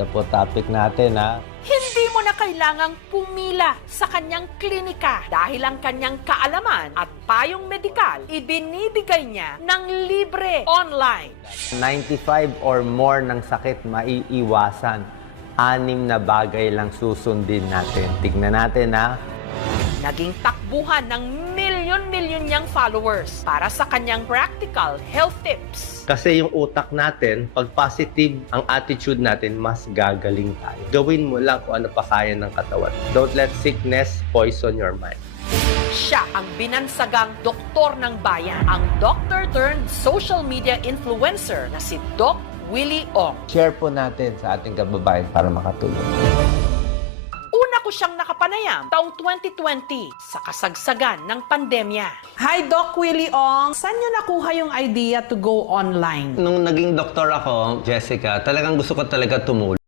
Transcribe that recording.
Ganda po topic natin, ha? Hindi mo na kailangang pumila sa kanyang klinika dahil ang kanyang kaalaman at payong medikal ibinibigay niya ng libre online. 95 or more ng sakit maiiwasan. 6 na bagay lang susundin natin. Tignan natin, ha? Naging takbuhan ng milyon-milyon niyang followers para sa kanyang practical health tips. Kasi yung utak natin, pag positive ang attitude natin, mas gagaling tayo. Gawin mo lang kung ano pa kaya ng katawan. Don't let sickness poison your mind. Siya ang binansagang doktor ng bayan, ang doctor turned social media influencer na si Doc Willie Ong. Share po natin sa ating kababayan para makatulong. Una ko siyang nakapanayam taong 2020 sa kasagsagan ng pandemya. Hi, Doc Willie Ong. Saan niyo nakuha yung idea to go online? Nung naging doktor ako, Jessica, talagang gusto ko talaga tumulong.